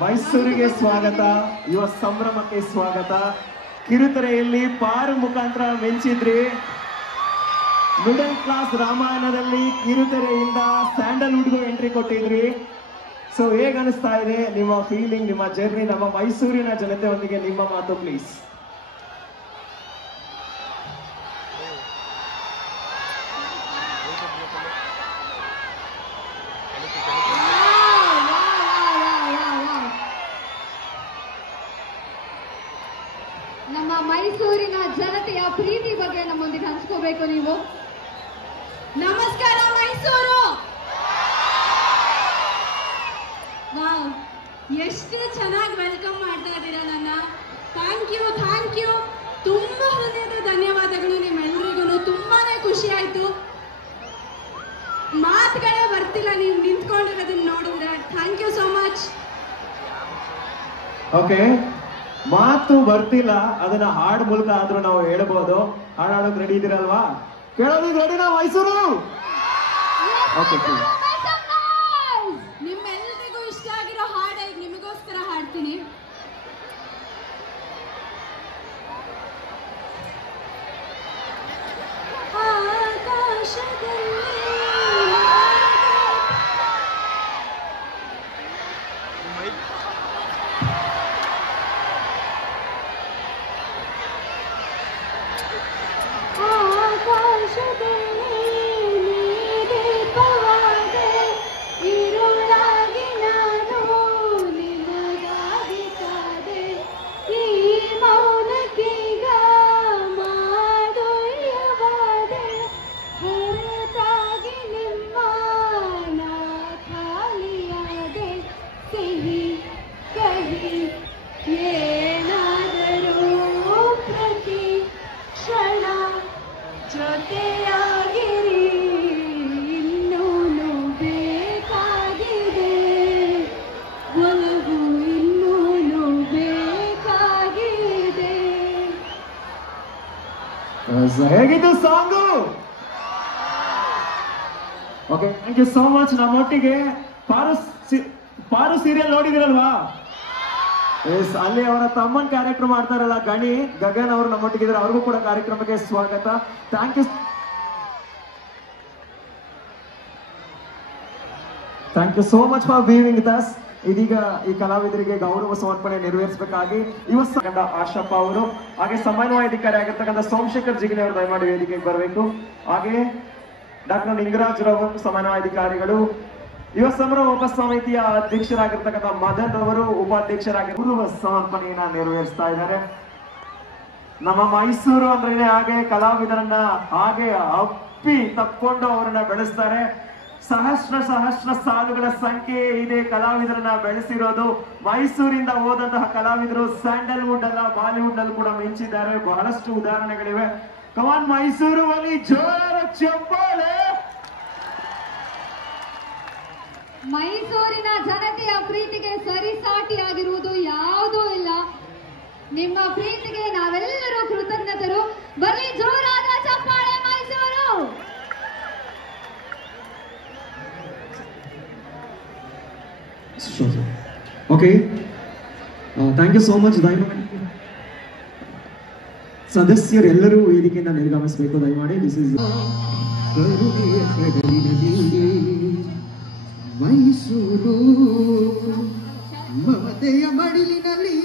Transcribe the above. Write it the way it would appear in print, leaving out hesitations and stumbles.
ಮೈಸೂರಿಗೆ ಸ್ವಾಗತ, ಯುವ ಸಂಭ್ರಮಕ್ಕೆ ಸ್ವಾಗತ. ಕಿರುತೆರೆಯಲ್ಲಿ ಪಾರು ಮುಖಾಂತರ ಮೆಂಚಿದ್ರಿ. ಮಿಡಲ್ ಕ್ಲಾಸ್ ರಾಮಾಯಣದಲ್ಲಿ ಕಿರುತೆರೆಯಿಂದ ಸ್ಯಾಂಡಲ್ವುಡ್ಗೂ ಎಂಟ್ರಿ ಕೊಟ್ಟಿದ್ರಿ. ಸೊ ಹೇಗೆ ಅನಿಸ್ತಾ ಇದೆ ನಿಮ್ಮ ಫೀಲಿಂಗ್, ನಿಮ್ಮ ಜರ್ನಿ? ನಮ್ಮ ಮೈಸೂರಿನ ಜನತೆಯೊಂದಿಗೆ ನಿಮ್ಮ ಮಾತು ಪ್ಲೀಸ್. ನಮ್ಮ ಮೈಸೂರಿನ ಜನತೆಯ ಪ್ರೀತಿ ಬಗ್ಗೆ ನಮ್ಮೊಂದಿಗೆ ಹಂಚ್ಕೋಬೇಕು ನೀವು. ನಮಸ್ಕಾರ ಮೈಸೂರು. ವಾವ್, ಎಷ್ಟು ಚೆನ್ನಾಗಿ ವೆಲ್ಕಮ್ ಮಾಡ್ತಾ ಇದ್ದೀರಾ ನನ್ನ. Thank you. ತುಂಬಾ ಹೃದಯದ ಧನ್ಯವಾದಗಳು ನಿಮ್ಮೆಲ್ಲರಿಗೂ. ತುಂಬಾನೇ ಖುಷಿ ಆಯ್ತು. ಮಾತುಗಳೇ ಬರ್ತಿಲ್ಲ ನೀವು ನಿಂತ್ಕೊಂಡಿರೋದನ್ನ ನೋಡಿದ್ರೆ. Thank you so much. Okay, ಮಾತು ಬರ್ತಿಲ್ಲ, ಅದನ್ನ ಹಾಡ್ ಮೂಲಕ ಆದ್ರೂ ನಾವು ಹೇಳ್ಬೋದು. ಹಾಡಾಡೋಕ್ ರೆಡಿ ಇದೀರಲ್ವಾ? ಕೇಳೋದಕ್ಕೆ ರೆಡಿನಾ ಮೈಸೂರು? ಓಕೆ, ನಿಮ್ಮೆಲ್ಲರಿಗೂ ಇಷ್ಟ ಆಗಿರೋ ಹಾಡ ಈಗ ನಿಮಗೋಸ್ಕರ ಹಾಡ್ತೀನಿ. ಹೇಗಿದ್ದು song? Okay, thank you so much. ನಮ್ಮೊಟ್ಟಿಗೆ ಪಾರು ಸೀರಿಯಲ್ ನೋಡಿದಿರಲ್ವಾ? ಎಸ್, ಅಲ್ಲಿ ಅವರ ತಮ್ಮನ್ ಕ್ಯಾರೆಕ್ಟರ್ ಮಾಡ್ತಾರಲ್ಲ ಗಗನ್ ಅವರು ನಮ್ಮೊಟ್ಟಿಗಿದ್ರೆ. ಅವ್ರಿಗೂ ಕೂಡ ಕಾರ್ಯಕ್ರಮಕ್ಕೆ ಸ್ವಾಗತ. Thank you so much for being with us. ಇದೀಗ ಈ ಕಲಾವಿದರಿಗೆ ಗೌರವ ಸಮರ್ಪಣೆ ನೆರವೇರಿಸಬೇಕಾಗಿ ಯುವ ಆಶಪ್ಪ ಅವರು, ಹಾಗೆ ಸಮನ್ವಯಾಧಿಕಾರಿ ಆಗಿರ್ತಕ್ಕಂಥ ಸೋಮಶೇಖರ್ ಜಿಗಿನಿ ಅವರು ದಯಮಾಡಿ ವೇದಿಕೆಗೆ ಬರಬೇಕು. ಹಾಗೆ ಡಾಕ್ಟರ್ ನಿಂಗರಾಜ್ ರವರು ಸಮನ್ವಯಾಧಿಕಾರಿಗಳು, ಯುವ ಸಂಭ್ರಮ ಉಪಸಮಿತಿಯ ಅಧ್ಯಕ್ಷರಾಗಿರ್ತಕ್ಕಂಥ ಮದನ್ ಅವರು ಉಪಾಧ್ಯಕ್ಷರಾಗಿ ಗೌರವ ಸಮರ್ಪಣೆಯನ್ನ ನೆರವೇರಿಸ್ತಾ ಇದ್ದಾರೆ. ನಮ್ಮ ಮೈಸೂರು ಅಂದ್ರೆ ಹಾಗೆ ಕಲಾವಿದರನ್ನ ಹಾಗೆ ಅಪ್ಪಿ ತಕ್ಕೊಂಡು ಅವರನ್ನ ಬೆಳೆಸ್ತಾರೆ. ಸಹಸ್ರ ಸಾಲುಗಳ ಸಂಖ್ಯೆ ಇದೆ ಕಲಾವಿದರನ್ನ ಬೆಳೆಸಿರೋದು. ಮೈಸೂರಿಂದ ಹೋದಂತಹ ಕಲಾವಿದರು ಸ್ಯಾಂಡಲ್ವುಡ್ ಅಲ್ಲ, ಬಾಲಿವುಡ್ ಅಲ್ಲಿ ಕೂಡ ಮಿಂಚಿದ್ದಾರೆ. ಬಹಳಷ್ಟು ಉದಾಹರಣೆಗಳಿವೆ. ಕಮಾನ್ ಮೈಸೂರು ಅಲ್ಲಿ ಜೋರ ಚಪ್ಪಾಳೆ. ಮೈಸೂರಿನ ಜನತೆಯ ಪ್ರೀತಿಗೆ ಸರಿಸಾಟಿಯಾಗಿರುವುದು ಯಾವುದೂ ಇಲ್ಲ. ನಿಮ್ಮ ಪ್ರೀತಿಗೆ ನಾವೆಲ್ಲರೂ ಕೃತಜ್ಞತರು. ಬರೀ ಜೋರಾದ ಚಪ್ಪಾಳೆ Mysuru. Okay, thank you so much. ದಯಮಾಡಿ ಸದಸ್ಯರೆಲ್ಲರೂ ವೇದಿಕೆಯಿಂದ ನಿರ್ಗಮಿಸಬೇಕು ದಯಮಾಡಿ. ದಿಸ್ ಇಸ್ ಮೈಸೂರು ಮಮತೆಯ ಮಡಿಲಿನಲ್ಲಿ